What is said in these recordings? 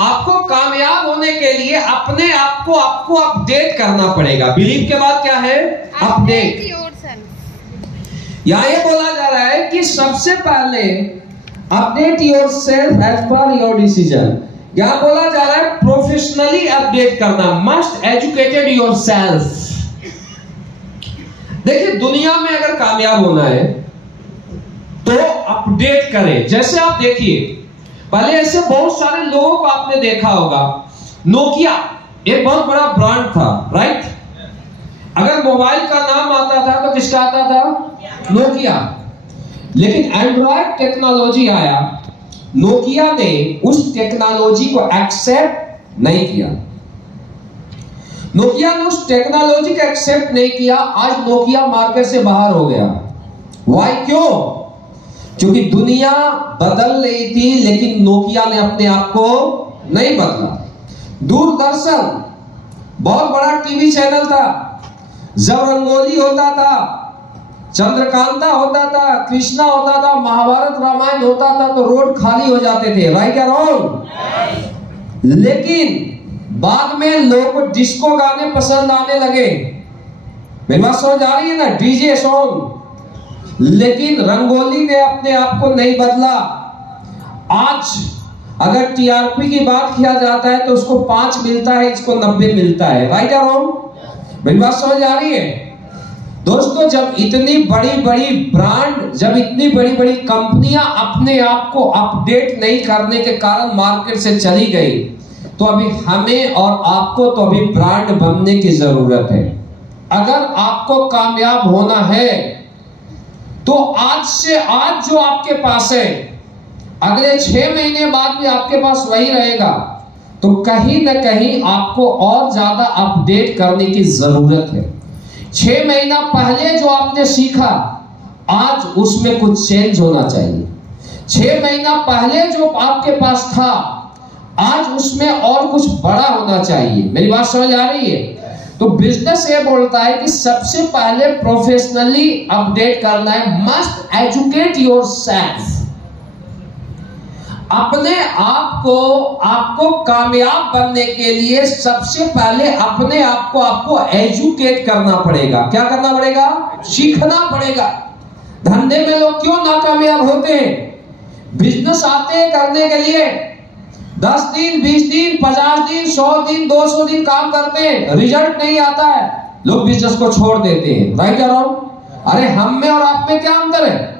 आपको कामयाब होने के लिए अपने आप को आपको अपडेट करना पड़ेगा। बिलीव के बाद क्या है? अपडेट। यहां ये बोला जा रहा है कि सबसे पहले update your self as per your decision. यहां बोला जा रहा है प्रोफेशनली अपडेट करना, मस्ट एजुकेटेड योर सेल्फ। देखिए, दुनिया में अगर कामयाब होना है तो अपडेट करें। जैसे आप देखिए, पहले ऐसे बहुत सारे लोगों को आपने देखा होगा। नोकिया एक बहुत बड़ा ब्रांड था, राइट? अगर मोबाइल का नाम आता था तो किसका आता था? नोकिया। लेकिन एंड्रॉयड टेक्नोलॉजी आया, नोकिया ने उस टेक्नोलॉजी को एक्सेप्ट नहीं किया। नोकिया ने उस टेक्नोलॉजी को एक्सेप्ट नहीं किया। आज नोकिया मार्केट से बाहर हो गया। वाई? क्यों? क्योंकि दुनिया बदल रही थी, लेकिन नोकिया ने अपने आप को नहीं बदला। दूरदर्शन बहुत बड़ा टीवी चैनल था। जब रंगोली होता था, चंद्रकांता होता था, कृष्णा होता था, महाभारत रामायण होता था तो रोड खाली हो जाते थे, राइट या रॉन्ग? लेकिन बाद में लोगों को डिस्को गाने पसंद आने लगे। मेरी बात समझ आ रही है ना? DJ song. लेकिन रंगोली ने अपने आप को नहीं बदला। आज अगर टीआरपी की बात किया जाता है तो उसको 5 मिलता है, इसको 90 मिलता है, राइट या रॉन्ग? मेरी बात समझ आ रही है दोस्तों? जब इतनी बड़ी बड़ी ब्रांड, जब इतनी बड़ी बड़ी कंपनियां अपने आप को अपडेट नहीं करने के कारण मार्केट से चली गई, तो अभी हमें और आपको तो अभी ब्रांड बनने की जरूरत है। अगर आपको कामयाब होना है तो आज से आज जो आपके पास है, अगले 6 महीने बाद भी आपके पास वही रहेगा, तो कहीं ना कहीं आपको और ज्यादा अपडेट करने की जरूरत है। 6 महीना पहले जो आपने सीखा, आज उसमें कुछ चेंज होना चाहिए। 6 महीना पहले जो आपके पास था, आज उसमें और कुछ बड़ा होना चाहिए। मेरी बात समझ आ रही है? तो बिजनेस ये बोलता है कि सबसे पहले प्रोफेशनली अपडेट करना है। Must educate your self. अपने आप को आपको कामयाब बनने के लिए सबसे पहले अपने आप को आपको एजुकेट करना पड़ेगा। क्या करना पड़ेगा? सीखना पड़ेगा। धंधे में लोग क्यों नाकामयाब होते हैं? बिजनेस आते हैं करने के लिए, 10 दिन, 20 दिन, 50 दिन, 100 दिन, 200 दिन काम करते हैं, रिजल्ट नहीं आता है, लोग बिजनेस को छोड़ देते हैं, राइट या रॉन्ग? अरे हम में और आप में क्या अंतर है?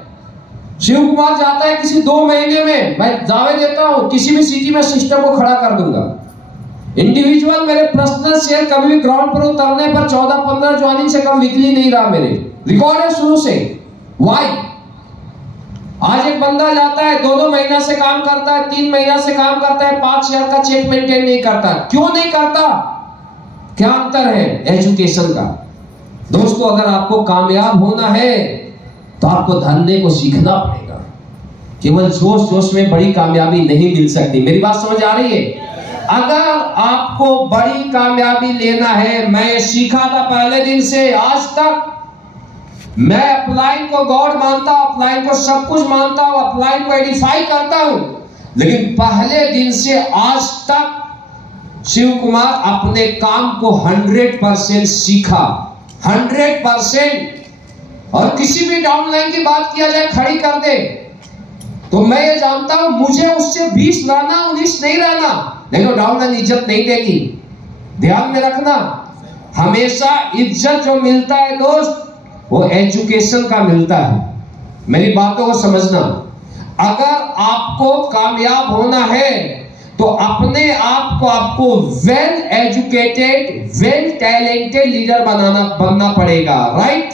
शिव कुमार जाता है किसी 2 महीने में, मैं दावे देता हूं किसी भी सिटी में सिस्टम को खड़ा कर दूंगा। इंडिविजुअल मेरे पर्सनल शेयर कभी भी ग्राउंड पर उतरने पर 14-15 ज्वाइनिंग से कम निकली नहीं रहा। मेरे रिकॉर्ड है शुरू से। वाई? आज एक बंदा जाता है, 2-2 महीना से काम करता है, 3 महीना से काम करता है, 5,000 का चेक मेंटेन नहीं करता। क्यों नहीं करता? क्या अंतर है? एजुकेशन का। दोस्तों, अगर आपको कामयाब होना है तो आपको धंधे को सीखना पड़ेगा। केवल जोश जोश में बड़ी कामयाबी नहीं मिल सकती। मेरी बात समझ आ रही है? अगर आपको बड़ी कामयाबी लेना है, मैं सीखा था पहले दिन से आज तक। मैं अपलाइन को गॉड मानता हूं, अपलाइन को सब कुछ मानता हूं, अपलाइन को एडिफाई करता हूं, लेकिन पहले दिन से आज तक शिव कुमार अपने काम को 100% सीखा, 100%। और किसी भी डाउनलाइन की बात किया जाए, खड़ी कर दे, तो मैं ये जानता हूं मुझे उससे 20 रहना, 19 नहीं रहना, लेकिन डाउनलाइन इज्जत नहीं देगी। ध्यान में रखना, हमेशा इज्जत जो मिलता है दोस्त, वो एजुकेशन का मिलता है। मेरी बातों को समझना। अगर आपको कामयाब होना है तो अपने आप को आपको well educated, well talented leader बनना पड़ेगा, राइट?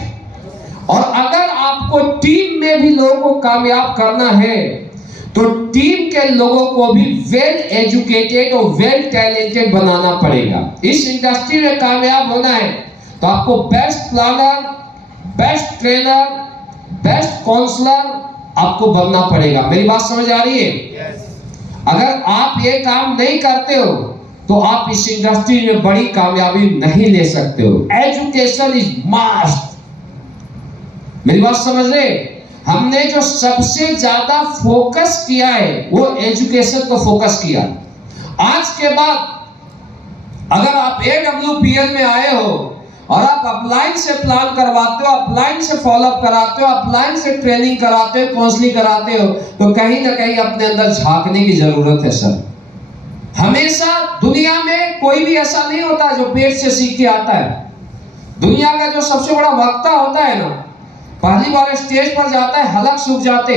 और अगर आपको टीम में भी लोगों को कामयाब करना है तो टीम के लोगों को भी वेल एजुकेटेड और वेल टैलेंटेड बनाना पड़ेगा। इस इंडस्ट्री में कामयाब होना है तो आपको best planner, best trainer, best counsellor आपको बनना पड़ेगा। मेरी बात समझ आ रही है? अगर आप ये काम नहीं करते हो तो आप इस इंडस्ट्री में बड़ी कामयाबी नहीं ले सकते हो। Education is must. मेरी बात समझ रहे? हमने जो सबसे ज्यादा फोकस किया है वो एजुकेशन को फोकस किया। आज के बाद अगर आप AWPL में आए हो और आप अपलाइन से प्लान करवाते हो, अपलाइन से फॉलोअप कराते हो, अपलाइन से ट्रेनिंग कराते हो, काउंसलिंग कराते हो, तो कहीं ना कहीं अपने अंदर झांकने की जरूरत है सर। हमेशा दुनिया में कोई भी ऐसा नहीं होता जो पेट से सीख के आता है। दुनिया का जो सबसे बड़ा वक्ता होता है ना, पहली बार स्टेज पर जाता है हलक सूख जाते।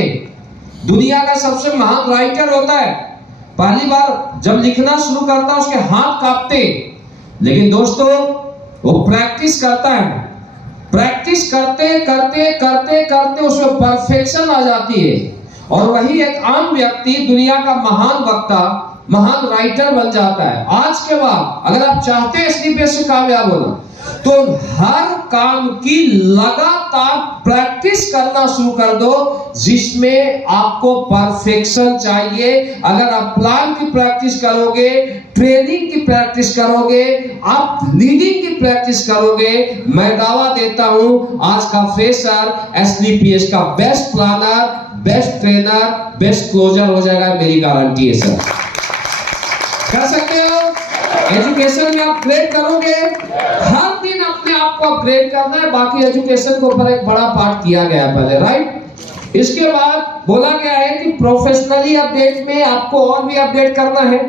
दुनिया का सबसे महान राइटर होता है, पहली बार जब लिखना शुरू करता है उसके हाथ कांपते। लेकिन दोस्तों वो प्रैक्टिस करता है, प्रैक्टिस करते करते करते करते उसमें परफेक्शन आ जाती है, और वही एक आम व्यक्ति दुनिया का महान वक्ता, महान राइटर बन जाता है। आज के बाद अगर आप चाहते हैं SDPS से कामयाब होना, तो हर काम की लगातार प्रैक्टिस करना शुरू कर दो, जिसमें आपको परफेक्शन चाहिए। अगर आप प्लान की प्रैक्टिस करोगे, ट्रेनिंग की प्रैक्टिस करोगे, आप लीडिंग की प्रैक्टिस करोगे, मैं दावा देता हूं आज का फ्रेशर SDPS का best planner, best trainer, best closer हो जाएगा, मेरी गारंटी है सर। कर सकते हो। एजुकेशन में अपग्रेड करोगे, हर दिन अपने आप को अपग्रेड करना है। बाकी एजुकेशन के ऊपर एक बड़ा पार्ट किया गया पहले, राइट। इसके बाद बोला गया है कि प्रोफेशनली अपडेट में आपको और भी अपडेट करना है।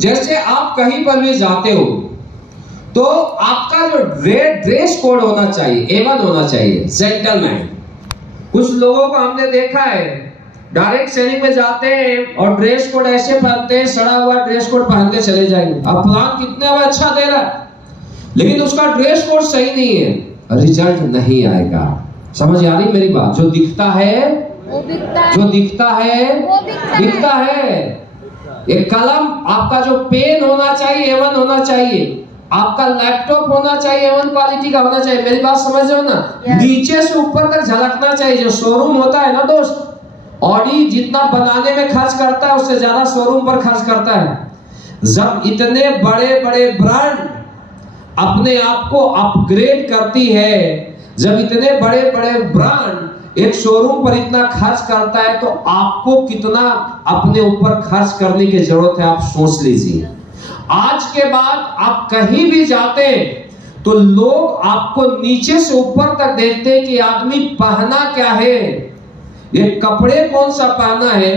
जैसे आप कहीं पर भी जाते हो तो आपका जो ड्रेस कोड होना चाहिए, A1 होना चाहिए, जेंटलमैन। कुछ लोगों को हमने देखा है डायरेक्ट सेलिंग में जाते हैं और ड्रेस कोड ऐसे पहनते हैं, सड़ा हुआ ड्रेस कोड पहन के चले जाएंगे। अब प्लान कितने में अच्छा दे रहा है, लेकिन उसका ड्रेस कोड सही नहीं है, रिजल्ट नहीं आएगा। समझ आ रही मेरी बात? जो दिखता है वो बिकता है, जो दिखता है वो बिकता है। एक कलम, आपका जो पेन होना चाहिए A1 होना चाहिए, आपका लैपटॉप होना चाहिए A1 क्वालिटी का होना चाहिए। मेरी बात समझ रहे हो ना? नीचे से ऊपर तक झलकना चाहिए। जो शोरूम होता है ना दोस्त, ऑडी जितना बनाने में खर्च करता है उससे ज्यादा शोरूम पर खर्च करता है। जब इतने बड़े बड़े ब्रांड अपने आप को अपग्रेड करती है, जब इतने बड़े बड़े ब्रांड एक शोरूम पर इतना खर्च करता है, तो आपको कितना अपने ऊपर खर्च करने की जरूरत है, आप सोच लीजिए। आज के बाद आप कहीं भी जाते हैं तो लोग आपको नीचे से ऊपर तक देखते हैं कि आदमी पहना क्या है, ये कपड़े कौन सा पहना है,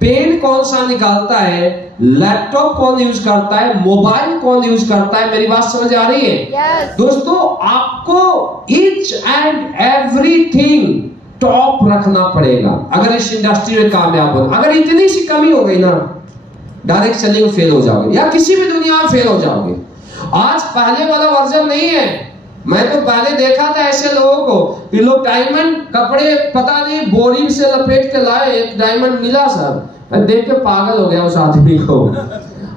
पेन कौन सा निकालता है, लैपटॉप कौन यूज करता है, मोबाइल कौन यूज करता है। मेरी बात समझ आ रही है? yes. दोस्तों, आपको ईच एंड एवरीथिंग टॉप रखना पड़ेगा अगर इस इंडस्ट्री में कामयाब हो। अगर इतनी सी कमी हो गई ना, डायरेक्ट सेलिंग में फेल हो जाओगे, या किसी भी दुनिया में फेल हो जाओगे। आज पहले वाला वर्जन नहीं है। मैं तो पहले देखा था ऐसे लोगों को कि लोग डायमंड कपड़े पता नहीं बोरी से लपेट के लाए, एक डायमंड मिला सर, मैं देख के पागल हो गया उस आदमी को।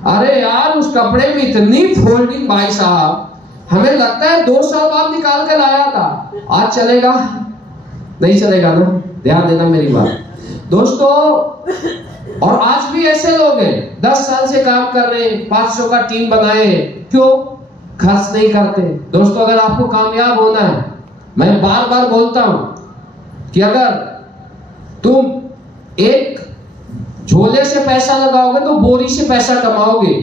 अरे यार, उस कपड़े में इतनी फोल्डिंग भाई साहब, हमें लगता है 2 साल बाद निकाल के लाया था। आज चलेगा? नहीं चलेगा ना, ध्यान देना मेरी बात दोस्तों। और आज भी ऐसे लोग हैं 10 साल से काम कर रहे हैं, 500 का टीम बनाए, क्यों खर्च नहीं करते? दोस्तों, अगर आपको कामयाब होना है, मैं बार बार बोलता हूं कि अगर तुम एक झोले से पैसा लगाओगे तो बोरी से पैसा कमाओगे,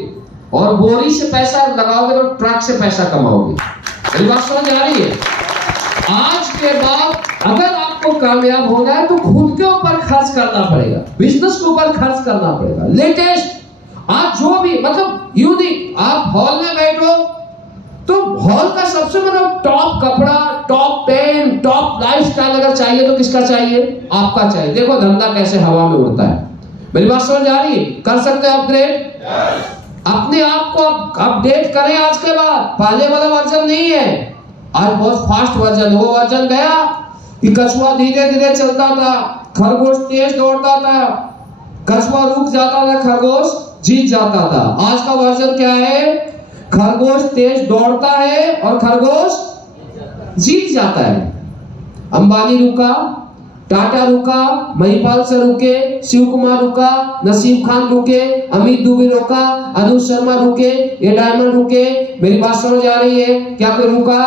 और बोरी से पैसा लगाओगे तो ट्रक से पैसा कमाओगे। मेरी बात समझ आ रही है? आज के बाद अगर आपको कामयाब होना है तो खुद के ऊपर खर्च करना पड़ेगा, बिजनेस के ऊपर खर्च करना पड़ेगा। लेटेस्ट आज जो भी मतलब यूनिक, आप हॉल में बैठो तो हॉल का सबसे मतलब टॉप कपड़ा, टॉप पेन, टॉप लाइफस्टाइल अगर चाहिए तो किसका चाहिए? आपका चाहिए। देखो धंधा कैसे हवा में उड़ता है। मेरी बात समझ आ रही है? कर सकते हैं अपग्रेड? अपने आप को अपडेट करें। आज के बाद पहले वाला वर्जन नहीं है, आज बहुत फास्ट वर्जन है। वो वर्जन गया कि कछुआ धीरे धीरे चलता था, खरगोश तेज दौड़ता था, कछुआ रुक जाता था, खरगोश जीत जाता था। आज का वर्जन क्या है? खरगोश तेज दौड़ता है और खरगोश जीत जाता है। अंबानी रुका, टाटा रुका, महिपाल से रुके, शिव कुमार रुका, नसीब खान रुके, अमित दुबे रुका, अनुज शर्मा रुके, ये डायमंड रुके। मेरी बात समझ आ रही है? क्या कोई रुका?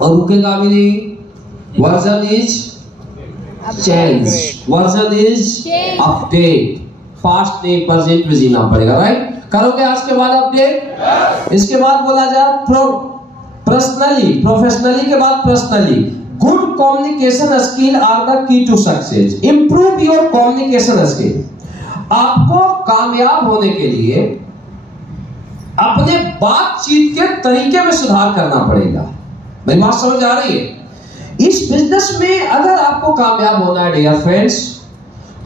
और रुकेगा भी नहीं। Version is change, version is update. Past नहीं प्रेजेंट में जीना पड़ेगा, राइट? करोगे आज के बाद अपडेट? इसके बाद बोला जाए पर्सनली, प्रोफेशनली के बाद personally. Good communication skill are the key to success. Improve your communication skill. आपको कामयाब होने के लिए अपने बातचीत के तरीके में सुधार करना पड़ेगा। मेरी बात समझ आ रही है? इस बिजनेस में अगर आपको कामयाब होना है डियर फ्रेंड्स,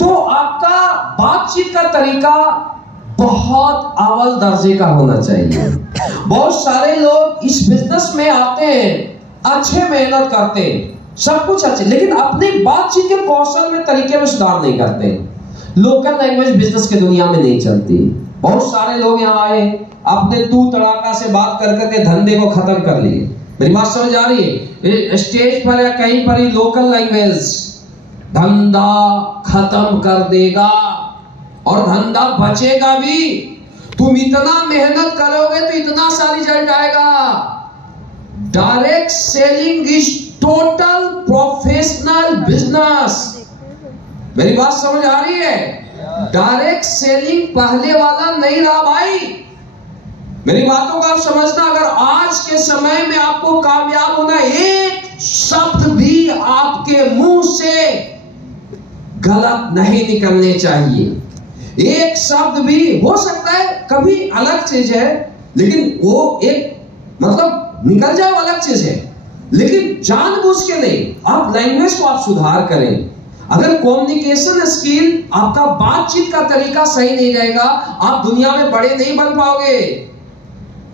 तो आपका बातचीत का तरीका बहुत अव्वल दर्जे का होना चाहिए। बहुत सारे लोग इस बिजनेस में आते हैं, अच्छे मेहनत करते हैं, सब कुछ अच्छे, लेकिन अपनी बातचीत के कौशल में तरीके में सुधार नहीं करते। लोकल लैंग्वेज बिजनेस के दुनिया में नहीं चलती। बहुत सारे लोग यहाँ आए, अपने तू तड़ाका से बात कर करके धंधे को खत्म कर लिए। मेरी बात समझ आ रही है? स्टेज पर या कहीं पर ही लोकल लैंग्वेज धंधा खत्म कर देगा और धंधा बचेगा भी। तुम इतना मेहनत करोगे तो इतना सा रिजल्ट आएगा। Direct selling is total professional business. मेरी बात समझ आ रही है? डायरेक्ट सेलिंग पहले वाला नहीं रहा भाई। मेरी बातों को आप समझना। अगर आज के समय में आपको कामयाब होना, एक शब्द भी आपके मुंह से गलत नहीं निकलने चाहिए। एक शब्द भी, हो सकता है कभी अलग चीज है, लेकिन वो एक मतलब निकल जाए अलग चीज है, लेकिन जानबूझ के नहीं। आप लैंग्वेज को आप सुधार करें। अगर कम्युनिकेशन स्किल, आपका बातचीत का तरीका सही नहीं रहेगा, आप दुनिया में बड़े नहीं बन पाओगे।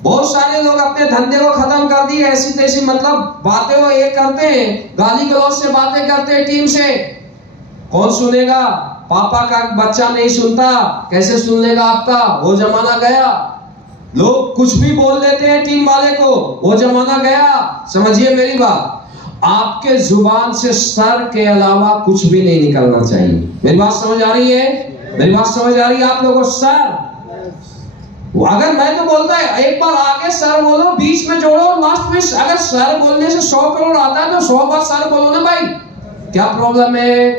बहुत सारे लोग अपने धंधे को खत्म कर दिए, ऐसी तैसी मतलब बातें वो ये करते हैं, गाली गलौज से बातें करते हैं टीम से। कौन सुनेगा? पापा का बच्चा नहीं सुनता, कैसे सुन लेगा आपका? वो जमाना गया। लोग कुछ भी बोल देते हैं टीम वाले को, वो जमाना गया। समझिए मेरी बात। आपके जुबान से सर के अलावा कुछ भी नहीं निकलना चाहिए। मेरी बात समझ आ रही है? मेरी बात समझ आ रही है आप लोगों? सर, अगर मैं तो बोलता है एक बार आगे सर बोलो, बीच में जोड़ो और लास्ट में अगर सर बोलने से 100 करोड़ आता है तो 100 बार सर बोलो ना भाई। क्या प्रॉब्लम है?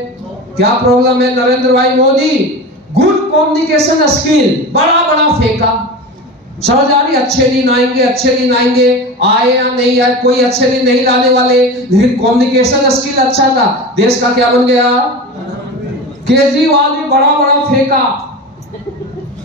क्या प्रॉब्लम है? नरेंद्र भाई मोदी गुड कम्युनिकेशन स्किल बड़ा बड़ा फेंका। समझ आ रही? अच्छे दिन आएंगे, अच्छे दिन आएंगे, आए या नहीं आए, कोई अच्छे दिन नहीं लाने वाले, लेकिन कम्युनिकेशन स्किल अच्छा था। देश का क्या बन गया? केजरीवाल भी बड़ा बड़ा फेंका।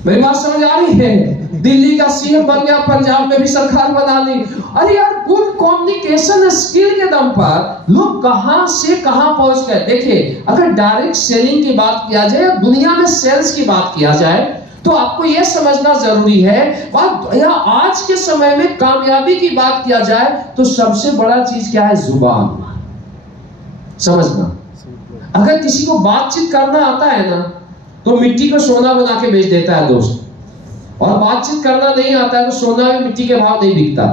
मेरी बात समझ आ रही है? दिल्ली का सीएम बन गया, पंजाब में भी सरकार बना ली। अरे यार, गुड कम्युनिकेशन स्किल के दम पर लोग कहां से कहां पहुंच गए। देखिए, अगर डायरेक्ट सेलिंग की बात किया जाए, दुनिया में सेल्स की बात किया जाए, तो आपको यह समझना जरूरी है, आज के समय में कामयाबी की बात किया जाए तो सबसे बड़ा चीज क्या है? जुबान। समझना। अगर किसी को बातचीत करना आता है ना, तो मिट्टी को सोना बना के बेच देता है दोस्त, और बातचीत करना नहीं आता है तो सोना भी मिट्टी के भाव नहीं बिकता।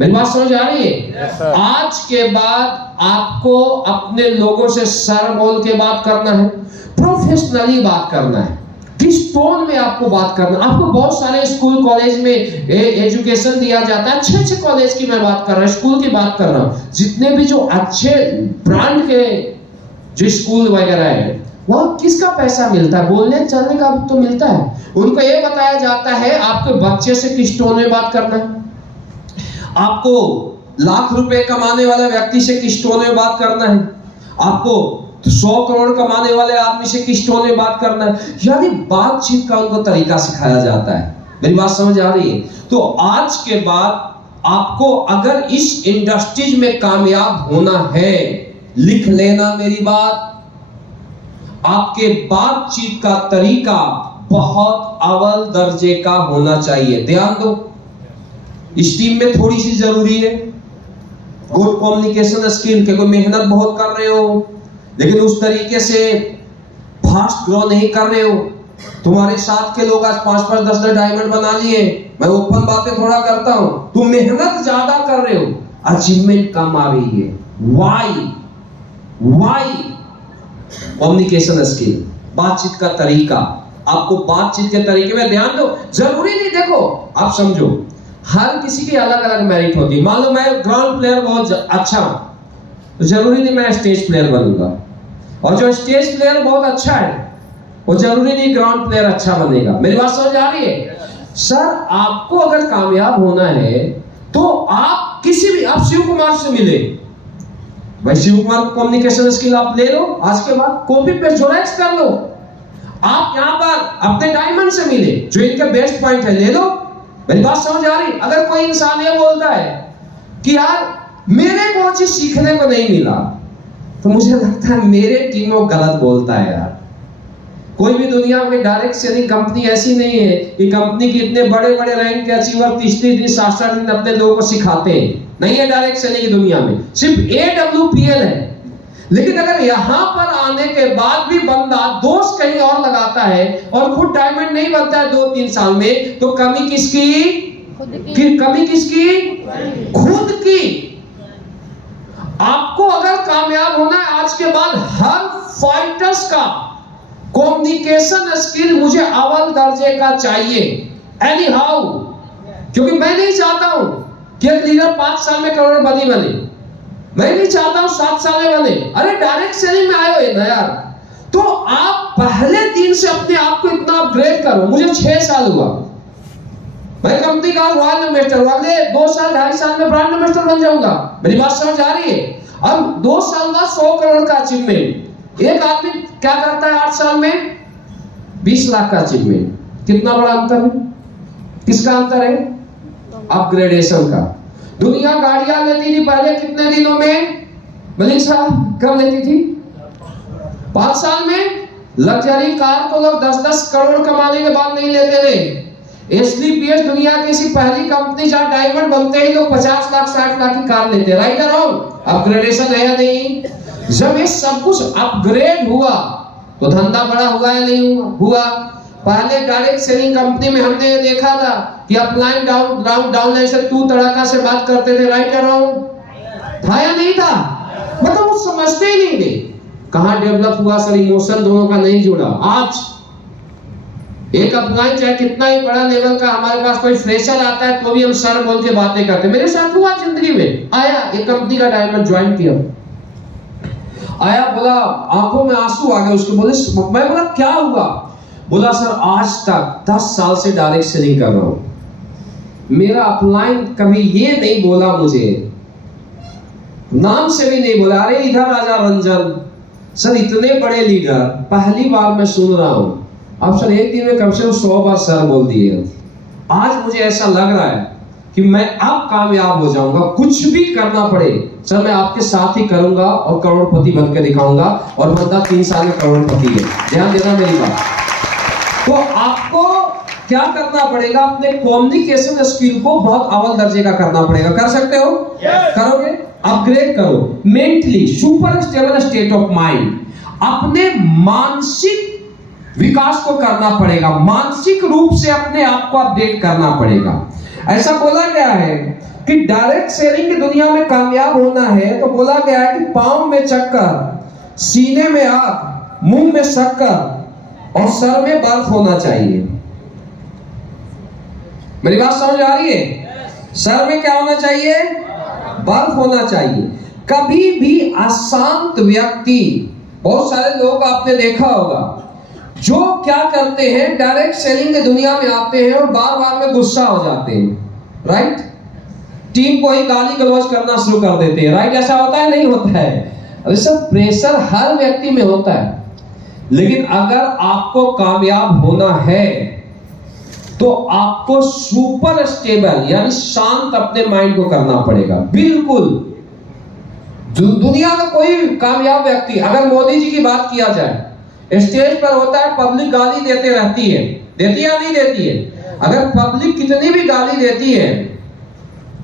मेरी बात समझ आ रही है? yes, आज के बाद आपको अपने लोगों से सर बोल के बात करना है, प्रोफेशनली बात करना है। किस टोन में आपको बात करना? आपको बहुत सारे स्कूल कॉलेज में एजुकेशन दिया जाता है, अच्छे अच्छे कॉलेज की मैं बात कर रहा हूँ, स्कूल की बात कर रहा हूँ। जितने भी जो अच्छे ब्रांड के जो स्कूल वगैरह है, वह किसका पैसा मिलता है? बोलने चलने का तो मिलता है। उनको ये बताया जाता है आपके बच्चे से किस टोन में बात करना है, आपको लाख रुपए कमाने वाले व्यक्ति से किस टोन में बात करना है, आपको 100 करोड़ कमाने वाले आदमी से किस टोन में बात करना है। यानी बातचीत का उनको तरीका सिखाया जाता है। मेरी बात समझ आ रही है? तो आज के बाद आपको अगर इस इंडस्ट्रीज में कामयाब होना है, लिख लेना मेरी बात, आपके बातचीत का तरीका बहुत अव्वल दर्जे का होना चाहिए। ध्यान दो, इस टीम में थोड़ी सी जरूरी है गुड कम्युनिकेशन स्किल। क्योंकि मेहनत बहुत कर रहे हो, लेकिन उस तरीके से फास्ट ग्रो नहीं कर रहे हो। तुम्हारे साथ के लोग आज 5-5, 10-10 डायमंड बना लिए। मैं ओपन बातें थोड़ा करता हूं। तुम मेहनत ज्यादा कर रहे हो, अचीवमेंट कम आ रही है। वाई कम्युनिकेशन स्किल, बातचीत का तरीका। आपको बातचीत के तरीके में ध्यान दो। जरूरी नहीं, देखो आप समझो, हर किसी की अलग अलग मेरिट होती है। मान लो मैं ग्राउंड प्लेयर बहुत अच्छा हूं, तो जरूरी नहीं मैं स्टेज प्लेयर बनूंगा, और जो स्टेज प्लेयर बहुत अच्छा है वो जरूरी नहीं ग्राउंड प्लेयर अच्छा बनेगा। मेरी बात समझ आ रही है? सर आपको अगर कामयाब होना है तो आप किसी भी, आप शिव कुमार से मिले, भाई शिव कुमार कम्युनिकेशन स्किल आप ले लो, आज के बाद कॉपी पे जोरेक्स कर लो। आप यहाँ पर अपने डायमंड से मिले, जो इनके बेस्ट पॉइंट है ले लो। मेरी बात समझ आ रही? अगर कोई इंसान ये बोलता है कि यार मेरे को चीज सीखने को नहीं मिला, तो मुझे लगता है मेरे टीम वो गलत बोलता है यार। कोई भी दुनिया में डायरेक्ट सेलिंग कंपनी ऐसी नहीं है कि कंपनी के इतने बड़े बड़े रैंक के अचीवर 30 दिन 60 दिन अपने लोगों को सिखाते हैं, नहीं है डायरेक्ट सेलिंग की दुनिया में, सिर्फ AWPL है। लेकिन अगर यहां पर आने के बाद भी बंदा दोस्त कहीं और लगाता है और खुद डायमंड नहीं बनता है 2-3 साल में, तो कमी किसकी? कमी किसकी? खुद की। आपको अगर कामयाब होना है आज के बाद, हर फाइटर्स का कम्युनिकेशन स्किल मुझे अव्वल दर्जे का चाहिए, एनी हाउ। क्योंकि मैं नहीं चाहता हूं कि एक लीडर 5 साल में करोड़पति बने, मैं नहीं चाहता हूं 7 साल में बने। अरे डायरेक्ट सेलिंग में आए हो ना यार, तो आप पहले दिन से अपने आप को इतना अपग्रेड करो। मुझे 6 साल हुआ, मैं कंपनी का रॉयल एम्बेसडर हुआ, अगले 2 साल 2.5 साल में ब्रांड एम्बेसडर बन जाऊंगा। मेरी बात समझ आ रही है? अब 2 साल बाद 100 करोड़ का अचीवमेंट, एक आदमी क्या करता है 8 साल में 20 लाख का अचीवमेंट। कितना बड़ा अंतर है? किसका अंतर है? अपग्रेडेशन का। दुनिया गाड़ियां लेती थी पहले कितने दिनों में? मलिक साहब कब लेती थी? 5 साल में। लग्जरी कार तो लोग 10-10 करोड़ कमाने के बाद नहीं लेते थे। SDPS दुनिया की ऐसी पहली कंपनी जहां डायमंड बनते ही लोग 50 लाख 60 लाख की कार लेते हैं। राइट और रॉन्ग? अपग्रेडेशन है या नहीं? जब ये सब कुछ अपग्रेड हुआ तो धंधा बड़ा हुआ या नहीं हुआ? पहले डायरेक्ट सेलिंग कंपनी में हमने ये देखा था कि अपलाइन डाउनलाइन से तू तड़ाका से बात करते थे। राइट और रॉन्ग? था या नहीं था? मतलब वो समझते ही नहीं थे। कहां डेवलप हुआ सर? इमोशन दोनों का नहीं जुड़ा। आज एक अपलाइन चाहे कितना ही बड़ा लेवल का, हमारे पास कोई फ्रेशर आता है तो भी हम सर बोल के बातें करते। मेरे साथ हुआ जिंदगी में। आया एक कंपनी का डायमंड ज्वाइन किया, आया, बोला आंखों में आंसू आ गए उसके। बोले मैं बोला क्या हुआ? बोला सर आज तक 10 साल से डायरेक्ट सेलिंग कर रहा हूं, मेरा अपलाइन कभी ये नहीं बोला, मुझे नाम से भी नहीं बोला, अरे इधर आजा रंजन। सर इतने बड़े लीडर पहली बार मैं सुन रहा हूं। अब सर एक दिन में कम से कम 100 बार सर बोल दिए। आज मुझे ऐसा लग रहा है कि मैं अब कामयाब हो जाऊंगा, कुछ भी करना पड़े सर मैं आपके साथ ही करूंगा और करोड़पति बन के दिखाऊंगा। और बंदा 3 साल में करोड़पति है। ध्यान देना मेरी बात। तो आपको क्या करना पड़ेगा? अपने कम्युनिकेशन स्किल को बहुत अव्वल दर्जे का करना पड़ेगा। कर सकते हो? करोगे? अपग्रेड करो mentally, super stable state of mind. अपने मानसिक विकास को करना पड़ेगा, मानसिक रूप से अपने आप को अपडेट करना पड़ेगा। ऐसा बोला गया है कि डायरेक्ट सेलिंग की दुनिया में कामयाब होना है तो बोला गया है कि पांव में चक्कर, सीने में आग, मुंह में शक्कर और सर में बर्फ होना चाहिए। मेरी बात समझ आ रही है? सर में क्या होना चाहिए? बर्फ होना चाहिए। कभी भी अशांत व्यक्ति, बहुत सारे लोग आपने देखा होगा जो क्या करते हैं, डायरेक्ट सेलिंग की दुनिया में आते हैं और बार बार में गुस्सा हो जाते हैं। राइट? टीम को ही गाली गलौज करना शुरू कर देते हैं। राइट? ऐसा होता है नहीं होता है? अरे सब प्रेशर हर व्यक्ति में होता है। लेकिन अगर आपको कामयाब होना है तो आपको सुपर स्टेबल यानी शांत अपने माइंड को करना पड़ेगा। बिल्कुल दुनिया का कोई कामयाब व्यक्ति, अगर मोदी जी की बात किया जाए, स्टेज पर होता है, पब्लिक गाली देते रहती है, देती है या नहीं देती है? अगर पब्लिक कितनी भी गाली देती है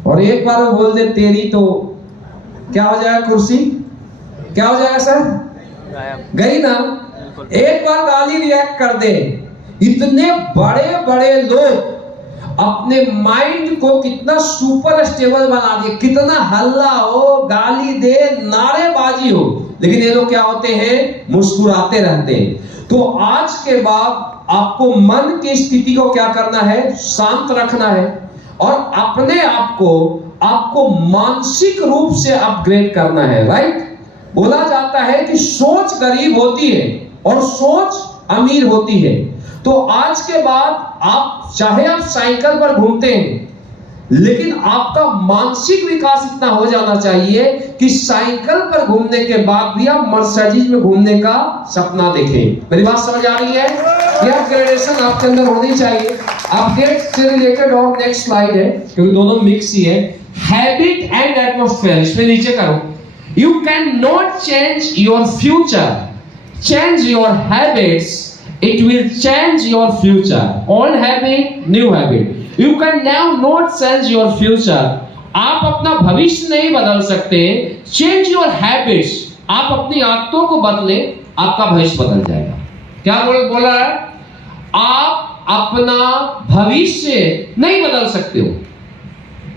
और एक बार वो बोल दे तेरी, तो क्या हो जाएगा? कुर्सी क्या हो जाएगा सर? गई ना। एक बार गाली रिएक्ट कर दे। इतने बड़े बड़े लोग अपने माइंड को कितना सुपर स्टेबल बना दिए, कितना हल्ला हो, गाली दे, नारेबाजी हो, लेकिन ये लोग क्या होते हैं? मुस्कुराते रहते हैं। तो आज के बाद आपको मन की स्थिति को क्या करना है? शांत रखना है और अपने आप को आपको मानसिक रूप से अपग्रेड करना है। राइट? बोला जाता है कि सोच गरीब होती है और सोच अमीर होती है। तो आज के बाद आप चाहे आप साइकिल पर घूमते हैं, लेकिन आपका मानसिक विकास इतना हो जाना चाहिए कि साइकिल पर घूमने के बाद भी आप मर्सिडीज में घूमने का सपना देखें। मेरी बात समझ आ रही है? यह अपग्रेडेशन आपके अंदर होनी चाहिए। अपग्रेड से रिलेटेड और नेक्स्ट स्लाइड है, क्योंकि दोनों मिक्स ही है। हैबिट एंड एटमॉस्फेयर, इसमें नीचे करो। You can not change your future, change your habits, it will change your future. Old habit, new habit. You can now not change your future. आप अपना भविष्य नहीं बदल सकते। Change your habits. आप अपनी आदतों को बदले, आपका भविष्य बदल जाएगा। क्या बोला है? आप अपना भविष्य नहीं बदल सकते हो।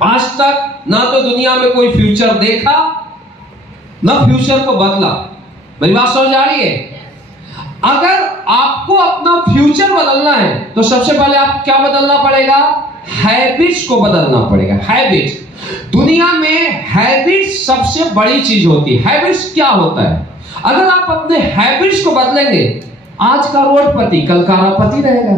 आज तक ना तो दुनिया में कोई फ्यूचर देखा, ना फ्यूचर को बदला। मेरी बात समझ आ रही है? अगर आपको अपना फ्यूचर बदलना है तो सबसे पहले आप क्या बदलना पड़ेगा? हैबिट्स को बदलना पड़ेगा। हैबिट्स, दुनिया में हैबिट्स सबसे बड़ी चीज होती है। हैबिट्स क्या होता है? अगर आप अपने हैबिट्स को बदलेंगे, आज का रोडपति कल का अरबपति रहेगा,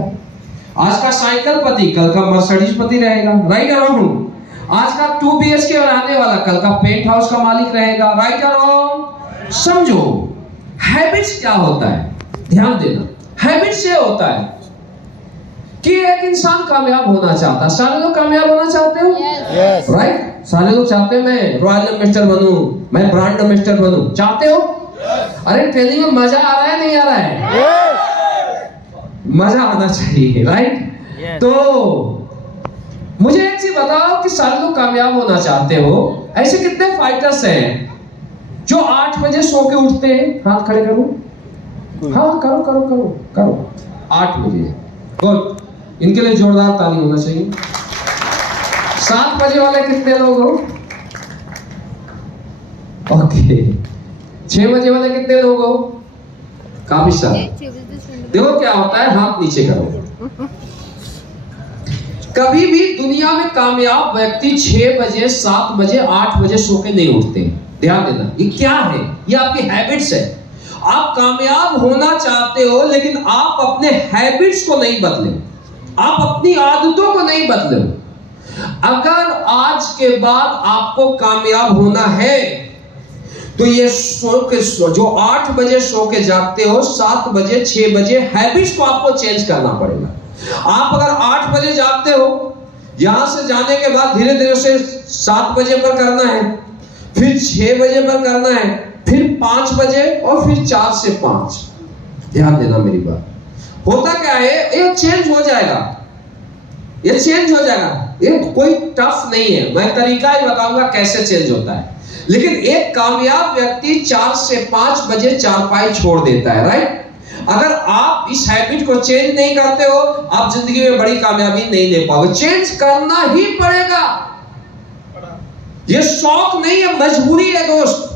आज का साइकिल पति कल का मर्सिडीज पति रहेगा। राइट और रॉन्ग? आज का 2 BHK रहने वाला कल का पेंट हाउस का मालिक रहेगा। राइट और रॉन्ग? समझो हैबिट्स क्या होता है, ध्यान देना। हैबिट से होता है कि एक इंसान कामयाब होना चाहता है। सारे लोग कामयाब होना चाहते हो? yes. राइट? सारे लोग चाहते हैं मैं रॉयल एम्बेसडर बनूं, मैं ब्रांड एम्बेसडर बनूं। चाहते हो? yes. अरे ट्रेनिंग में मजा आ रहा है नहीं आ रहा है? yes. मजा आना चाहिए। राइट? yes. तो मुझे एक चीज बताओ कि सारे लोग कामयाब होना चाहते हो, ऐसे कितने फाइटर्स हैं जो 8 बजे सो के उठते हैं? हाथ खड़े करो। हाँ करो करो करो करो। 8 बजे, गुड। इनके लिए जोरदार ताली होना चाहिए। 7 बजे वाले कितने लोग हो? ओके। 6 बजे वाले कितने लोग हो? काफी सारे। देखो क्या होता है, हाथ नीचे करो। कभी भी दुनिया में कामयाब व्यक्ति 6 बजे, 7 बजे, 8 बजे सो के नहीं उठते। ध्यान देना, ये क्या है? ये आपकी हैबिट्स है। आप कामयाब होना चाहते हो, लेकिन आप अपने हैबिट्स को नहीं बदले, आप अपनी आदतों को नहीं बदले। अगर आज के बाद आपको कामयाब होना है तो ये जो 8 बजे सो के जागते हो, 7 बजे, 6 बजे हैबिट्स को आपको चेंज करना पड़ेगा। आप अगर 8 बजे जागते हो, यहां से जाने के बाद धीरे धीरे उसे 7 बजे पर करना है, फिर 6 बजे पर करना है, फिर 5 बजे और फिर 4 से 5। ध्यान देना मेरी बात। होता क्या है, ये चेंज हो जाएगा, ये चेंज हो जाएगा। ये कोई टफ नहीं है, मैं तरीका ही बताऊंगा कैसे चेंज होता है। लेकिन एक कामयाब व्यक्ति 4 से 5 बजे चारपाई छोड़ देता है। राइट? अगर आप इस हैबिट को चेंज नहीं करते हो, आप जिंदगी में बड़ी कामयाबी नहीं ले पाओगे। चेंज करना ही पड़ेगा। ये शौक नहीं है, मजबूरी है दोस्त।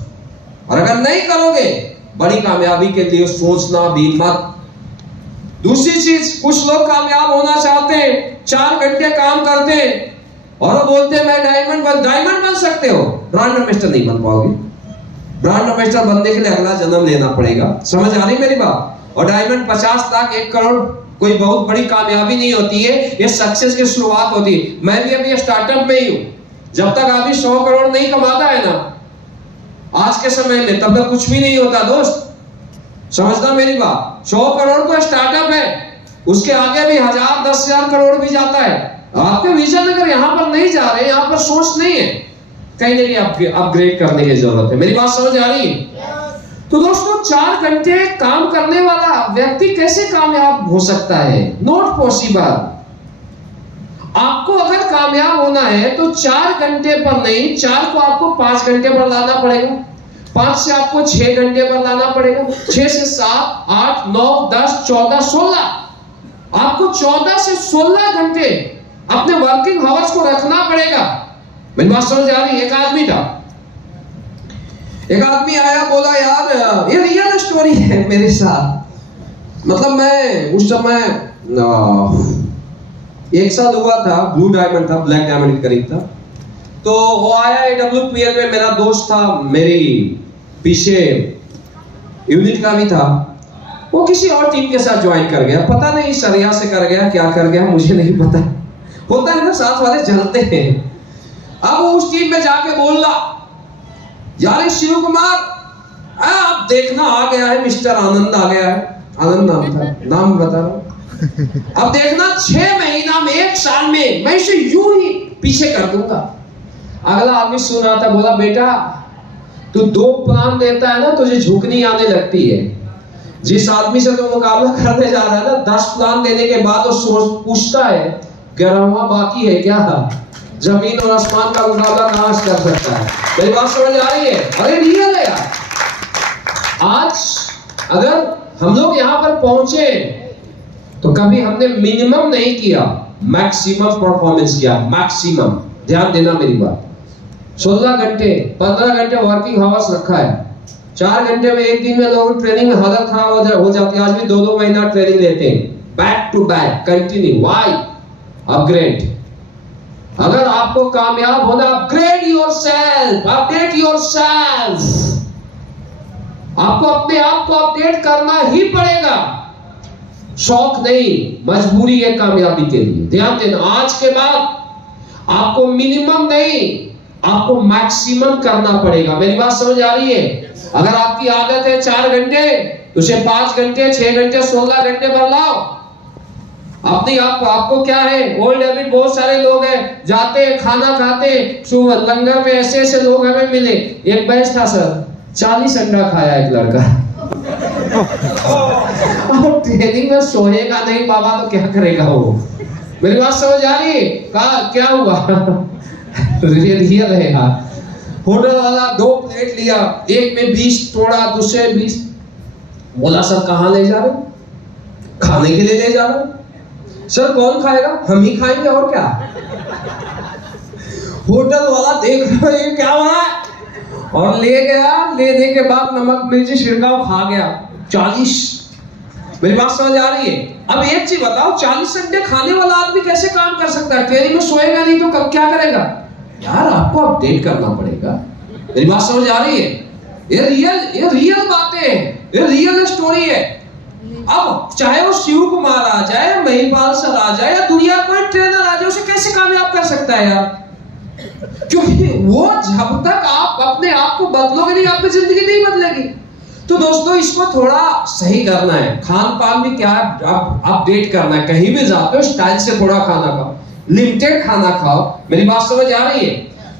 और अगर नहीं करोगे, बड़ी कामयाबी के लिए सोचना भी मत। दूसरी चीज, कुछ लोग कामयाब होना चाहते हैं, 4 घंटे काम करते हैं और वो बोलते हैं मैं डायमंड बन सकते हो। ब्रांड एम्बेसडर नहीं बन पाओगे। ब्रांड एम्बेसडर बनने के लिए अगला जन्म लेना पड़ेगा। समझ आ रही मेरी बात? और डायमंड 50 लाख 1 करोड़ कोई बहुत बड़ी कामयाबी नहीं होती है, ये सक्सेस की शुरुआत होती है। मैं भी अभी स्टार्टअप में ही हूं। जब तक आदमी 100 करोड़ नहीं कमाता है ना आज के समय में, तब तक कुछ भी नहीं होता दोस्त। समझना मेरी बात? 100 करोड़ तो स्टार्टअप है, उसके आगे भी 1000 10,000 करोड़ भी जाता है। आपके विजन अगर यहाँ पर नहीं जा रहे, यहाँ पर सोच नहीं है, कहीं ना कहीं अपग्रेड करने की जरूरत है। मेरी बात समझ आ रही है? तो दोस्तों 4 घंटे काम करने वाला व्यक्ति कैसे कामयाब हो सकता है? Not possible. आपको अगर कामयाब होना है तो 4 घंटे पर नहीं, 4 को आपको 5 घंटे पर लाना पड़ेगा, 5 से आपको 6 घंटे पर लाना पड़ेगा, 6 से 7, 8, 9, 10, 14, 16। आपको 14 से 16 घंटे अपने वर्किंग आवर्स को रखना पड़ेगा। मेरी बात समझ आ रही है? एक आदमी आया, बोला यार ये रियल स्टोरी है मेरे साथ। मतलब मैं उस समय 1 साल हुआ था, ब्लू डायमंड था, ब्लैक डायमंड के करीब था। तो वो आया AWPL में, मेरा दोस्त था, मेरी पीछे यूनिट का भी था, वो किसी और टीम के साथ ज्वाइन कर गया, पता नहीं सरिया से कर गया क्या कर गया मुझे नहीं पता, होता है ना साथ वाले जलते हैं। अब वो उस टीम में जाके बोला, यार शिव कुमार आप देखना आ गया है मिस्टर आनंद आ गया है, आनंद नाम था, नाम बता रहा हूं, अब देखना 6 महीना में 1 साल में मैं इसे यूं ही पीछे कर दूंगा। अगला आदमी सुन रहा था, बोला बेटा तू 2 प्लान देता है ना तुझे झुकनी आने लगती है, जिस आदमी से तू मुकाबला करने जा रहा है ना 10 प्लान देने के बाद वो सोच पूछता है 11वां बाकी है क्या, जमीन और आसमान का मुकाबला कहां से कर सकता है। मेरी बात समझ आ रही है? अरे रियल है यार। आज अगर हम लोग यहां पर पहुंचे तो कभी हमने मिनिमम नहीं किया, मैक्सिमम परफॉर्मेंस किया, मैक्सिमम। ध्यान देना मेरी बात, 16 घंटे 15 घंटे वर्किंग आवर्स रखा है, 4 घंटे में एक दिन में लोग ट्रेनिंग में हालत खराब हो जाती है। आज भी 2-2 महीना ट्रेनिंग लेते हैं, back to back continue. Why? Upgrade. अगर आपको कामयाब होना, अपग्रेड योरसेल्फ, अपडेट योरसेल्फ। आपको अपने आप को अपडेट करना ही पड़ेगा, शौक नहीं, मजबूरी है कामयाबी के लिए। ध्यान देना, आज के बाद आपको मिनिमम नहीं, आपको मैक्सिमम करना पड़ेगा। मेरी बात समझ आ रही है? अगर आपकी आदत है 4 घंटे तो उसे 5 घंटे 6 घंटे 16 घंटे बदलाओ। अपनी आपको क्या है, ओल्ड हैबिट। बहुत सारे लोग हैं जाते खाना खाते, सुबह लंगर में ऐसे ऐसे लोग हमें मिले। एक बैच था सर, 40 अंडा खाया एक लड़का। अब ट्रेनिंग में सोएगा नहीं बाबा तो क्या करेगा वो। मेरी बात समझ आ रही है? कहा क्या हुआ? रियल है यार। होटल वाला 2 प्लेट लिया, एक में 20 तोड़ा, दूसरे 20। बोला सर कहां ले जा रहे? खाने के लिए ले जा रहे। सर कौन खाएगा? हम ही खाएंगे और क्या। होटल वाला देख रहा है क्या हो रहा है और ले गया। लेने के बाद नमक मिर्ची छिड़काव खा गया 40। मेरी बात समझ आ रही है? अब एक चीज बताओ, 40 घंटे खाने वाला आदमी कैसे काम कर सकता है? ट्रेनिंग में सोएगा नहीं तो कब क्या करेगा? यार आपको अपडेट करना पड़ेगा। मेरी बात समझ आ रही है? ये रियल बातें हैं, ये रियल स्टोरी है। अब चाहे वो शिव कुमार आ जाए, महिपाल सर आ जाए या दुनिया कोई ट्रेनर आ जाए, उसे कैसे कामयाब कर सकता है यार? क्योंकि वो जब तक आप अपने आप को बदलोगे नहीं, आपकी जिंदगी नहीं बदलेगी। तो दोस्तों इसको थोड़ा सही करना है। खान पान भी क्या अपडेट करना है। कहीं भी जाते हो स्टाइल से थोड़ा खाना खाओ, लिमिटेड खाना खाओ। मेरी बात समझ आ रही है?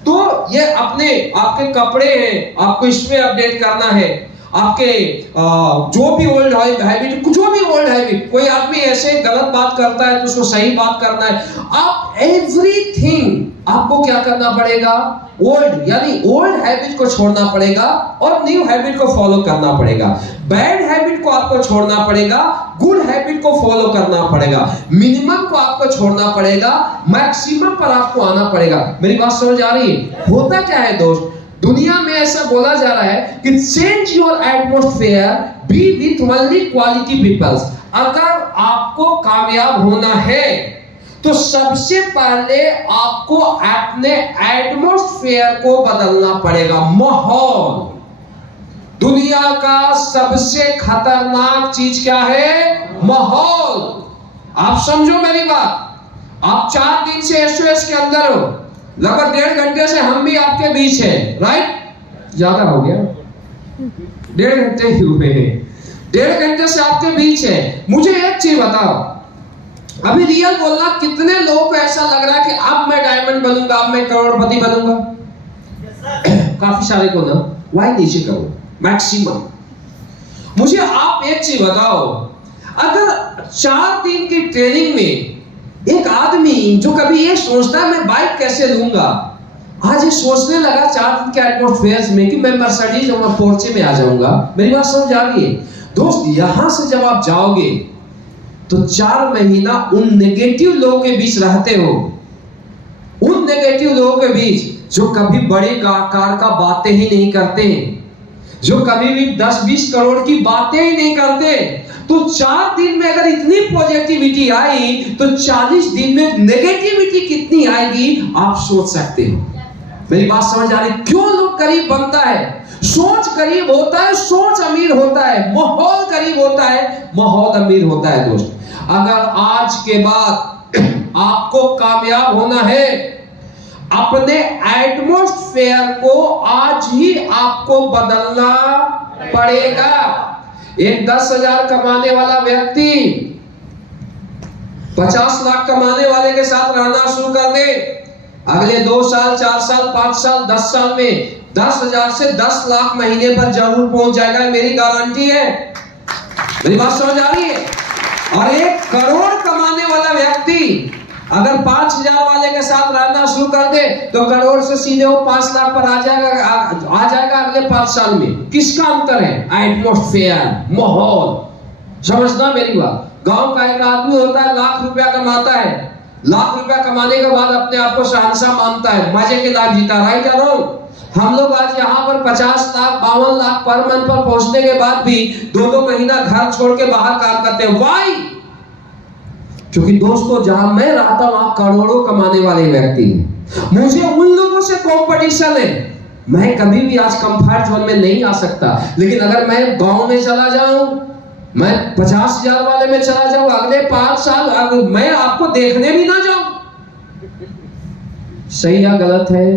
तो ये अपने आपके कपड़े हैं, आपको इसमें अपडेट करना है। आपके जो भी ओल्ड हैबिट, जो भी ओल्ड हैबिट, कोई आदमी ऐसे गलत बात करता है तो उसको सही बात करना है। आप एवरीथिंग आपको क्या करना पड़ेगा? ओल्ड यानी ओल्ड हैबिट को छोड़ना पड़ेगा और न्यू हैबिट को फॉलो करना पड़ेगा। बैड हैबिट को आपको छोड़ना पड़ेगा, गुड हैबिट को फॉलो करना पड़ेगा। मिनिमम को आपको छोड़ना पड़ेगा, मैक्सिमम पर आपको आना पड़ेगा। मेरी बात समझ आ रही है? होता क्या है दोस्त, दुनिया में ऐसा बोला जा रहा है कि change your atmosphere, be with only quality peoples. अगर आपको कामयाब होना है तो सबसे पहले आपको अपने एटमॉस्फेयर को बदलना पड़ेगा, माहौल। दुनिया का सबसे खतरनाक चीज क्या है? माहौल। आप समझो मेरी बात। आप 4 दिन से एसओएस के अंदर हो, लगभग 1.5 घंटे से हम भी आपके बीच हैं, राइट? ज्यादा हो गया, 1.5 घंटे ही हुए हैं। 1.5 घंटे से आपके बीच है। मुझे एक चीज बताओ, अभी रियल बोलना, कितने लोगों को ऐसा लग रहा है कि अब मैं डायमंड बनूंगा, अब मैं करोड़पति बनूंगा? काफी सारे को ना, वाई नीचे करो मैक्सिमम। मुझे आप एक चीज बताओ, अगर 4 दिन की ट्रेनिंग में एक आदमी जो कभी ये सोचता है मैं बाइक कैसे लूंगा, आज ये सोचने लगा 4 दिन के एटमॉस्फेयर में कि मैं मर्सिडीज और पोर्चे में आ जाऊंगा। मेरी बात समझ आ रही है दोस्त? यहां से जब आप जाओगे तो 4 महीना उन नेगेटिव लोगों के बीच रहते हो, उन नेगेटिव लोगों के बीच जो कभी बड़ी कार का बातें ही नहीं करते, जो कभी भी 10-20 करोड़ की बातें ही नहीं करते। तो 4 दिन में अगर इतनी पॉजिटिविटी आई तो 40 दिन में नेगेटिविटी कितनी आएगी आप सोच सकते हो। मेरी बात समझ आ रही? क्यों लोग गरीब बनता है? सोच गरीब होता है, सोच अमीर होता है। माहौल गरीब होता है, माहौल अमीर होता है। दोस्त, अगर आज के बाद आपको कामयाब होना है, अपने एटमॉस्फेयर को आज ही आपको बदलना पड़ेगा। एक 10,000 कमाने वाला व्यक्ति 50 लाख कमाने वाले के साथ रहना शुरू कर दे, अगले 2 साल, 4 साल, 5 साल, 10 साल में 10,000 से 10 लाख महीने पर जरूर पहुंच जाएगा। मेरी गारंटी है। मेरी बात समझ आ रही है? और 1 करोड़ कमाने वाला व्यक्ति अगर 5,000 वाले के साथ रहना शुरू कर दे तो करोड़ से सीधे वो 5 लाख पर आ जाएगा अगले 5 साल में। किसका अंतर है? एटमॉस्फेयर, माहौल। समझना मेरी बात। गांव का एक आदमी होता है, लाख रुपया कमाता है, लाख रुपया कमाने के बाद अपने आप को शहंशाह मानता है, मजे के लाख जीता। राइट या रॉन्ग? हम लोग आज यहाँ पर 50 लाख 52 लाख पर मंथ पर पहुंचने के बाद भी 2-2 महीना घर छोड़ के बाहर काम करते हैं। वाई? क्योंकि दोस्तों, जहां मैं रहता हूं वहां करोड़ों कमाने वाले व्यक्ति हैं। मुझे उन लोगों से कंपटीशन है। मैं कभी भी आज कंफर्ट जोन में नहीं आ सकता, लेकिन अगर मैं गांव में चला जाऊं, मैं 50,000 वाले में चला जाऊं, अगले 5 साल मैं आपको देखने भी ना जाऊं। सही या गलत है?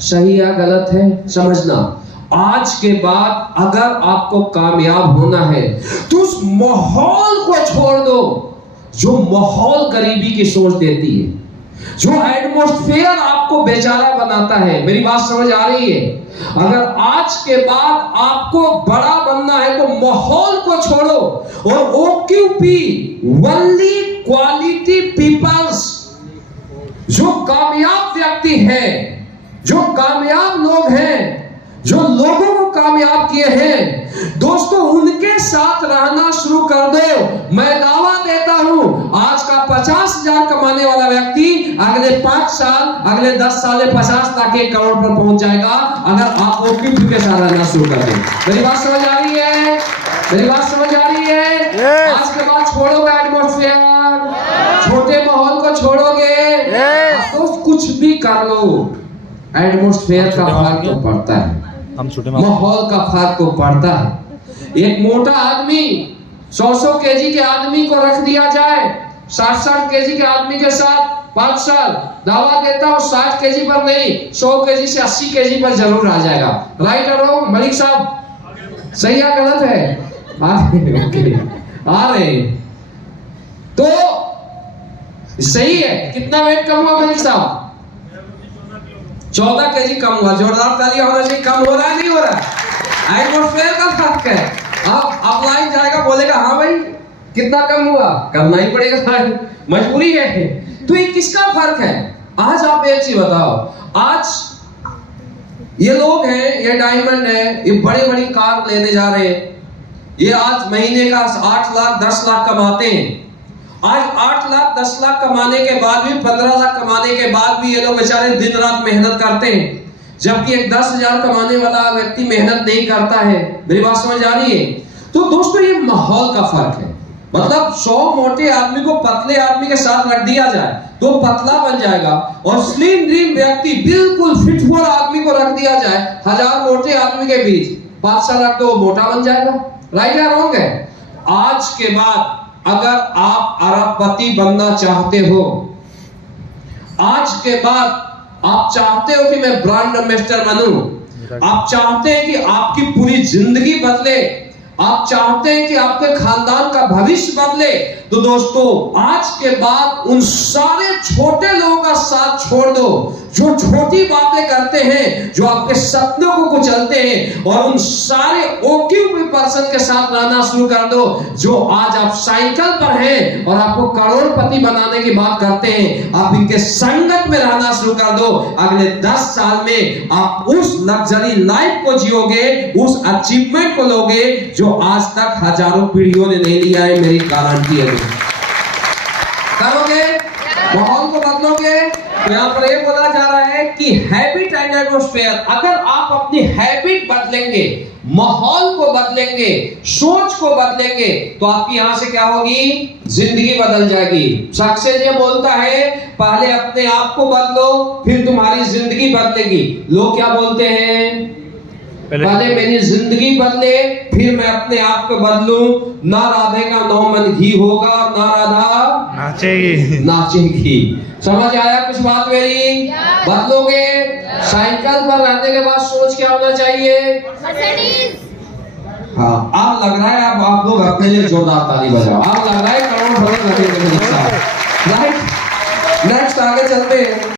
सही या गलत है? समझना, आज के बाद अगर आपको कामयाब होना है तो उस माहौल को छोड़ दो जो माहौल गरीबी की सोच देती है, जो एटमॉस्फेयर आपको बेचारा बनाता है। मेरी बात समझ आ रही है? अगर आज के बाद आपको बड़ा बनना है तो माहौल को छोड़ो और ओक्यूपी ओनली क्वालिटी पीपल्स। जो कामयाब व्यक्ति है, जो कामयाब लोग हैं, जो लोगों को कामयाब किए हैं, दोस्तों उनके साथ रहना शुरू कर दो। मैं दावा देता हूं, आज का 50,000 कमाने वाला व्यक्ति अगले 5 साल, अगले 10 साल में 50 लाख 1 करोड़ पर पहुंच जाएगा अगर आप ओक्यूपी के साथ रहना शुरू कर दें। मेरी बात समझ आ रही है? मेरी बात समझ आ रही है? yes. आज के बाद छोड़ोगे एटमॉस्फेयर, छोटे माहौल को छोड़ोगे, yes. तो कुछ भी कर लो, एटमॉस्फेयर का फर्क तो पड़ता है, माहौल का फर्क तो पड़ता है। एक मोटा आदमी 100-100 केजी के आदमी को रख दिया जाए 60-60 केजी के आदमी के साथ 5 साल, दावा देता हूं 60 केजी पर नहीं, 100 केजी से 80 केजी पर जरूर आ जाएगा। राइट और रॉन्ग मलिक साहब? सही या गलत है? आ रहे तो सही है। कितना वेट कम हुआ मलिक साहब? 14 केजी कम हुआ। जोरदार तालियां होना चाहिए। कम हो रहा है, नहीं हो रहा है? एटमॉस्फेयर का फर्क है। अब अपलाइन जाएगा, बोलेगा हाँ भाई कितना कम हुआ, करना ही पड़ेगा, मजबूरी है। तो ये किसका फर्क है? आज आप एक चीज बताओ, आज ये लोग हैं, ये डायमंड है, ये बड़ी बड़ी कार लेने जा रहे हैं, ये आज महीने का 8 लाख 10 लाख कमाते हैं। आज 8 लाख 10 लाख कमाने के बाद भी, 15 लाख कमाने के बाद भी ये लोग बेचारे दिन रात मेहनत करते हैं, जबकि एक 10,000 कमाने वाला व्यक्ति मेहनत नहीं करता है। मेरी बात समझ आ रही है? तो दोस्तों ये माहौल का फर्क है। मतलब 100 मोटे आदमी को पतले आदमी के साथ रख दिया जाए तो पतला बन जाएगा, और स्लिम ड्रीम व्यक्ति बिल्कुल फिटफुल आदमी को रख दिया जाए 1000 मोटे आदमी के बीच, 5 साल रख दो वो मोटा बन जाएगा। राइट या रॉन्ग है? आज के बाद अगर आप अरबपति बनना चाहते हो, आज के बाद आप चाहते हो कि मैं ब्रांड एम्बेसडर बनूं, आप चाहते हैं कि आपकी पूरी जिंदगी बदले, आप चाहते हैं कि आपके खानदान का भविष्य बदले, तो दोस्तों आज के बाद उन सारे छोटे लोगों का साथ छोड़ दो जो छोटी बातें करते हैं, जो आपके सपनों को कुचलते हैं, और उन सारे ओक्यूपी पर्सन के साथ रहना शुरू कर दो जो आज आप साइकिल पर हैं और आपको करोड़पति बनाने की बात करते हैं। आप इनके संगत में रहना शुरू कर दो। अगले 10 साल में आप उस लग्जरी लाइफ को जियोगे, उस अचीवमेंट को लोगे जो आज तक हजारों पीढ़ियों ने नहीं लिया है। मेरी गारंटी है। करोगे, माहौल को बदलोगे। तो यहाँ पर ये बोला जा रहा है कि हैबिट एंड एटमॉस्फेयर, अगर आप अपनी हैबिट बदलेंगे, माहौल को बदलेंगे, सोच को बदलेंगे, तो आपकी यहां से क्या होगी? जिंदगी बदल जाएगी। सक्सेस ये बोलता है पहले अपने आप को बदलो, फिर तुम्हारी जिंदगी बदलेगी। लोग क्या बोलते हैं? पहले मेरी जिंदगी बदले, फिर मैं अपने आप को बदलूं। ना राधे का 9 मन घी होगा, ना राधा नाचेगी। समझ आया कुछ बात मेरी? बदलोगे? साइकिल पर रहने के बाद सोच क्या होना चाहिए? हाँ, अब लग रहा है अब आप लोग अपने लिए जोरदार ताली बजाओ। अब लग रहा है करोड़ लगेगा। राइट, नेक्स्ट आगे चलते हैं।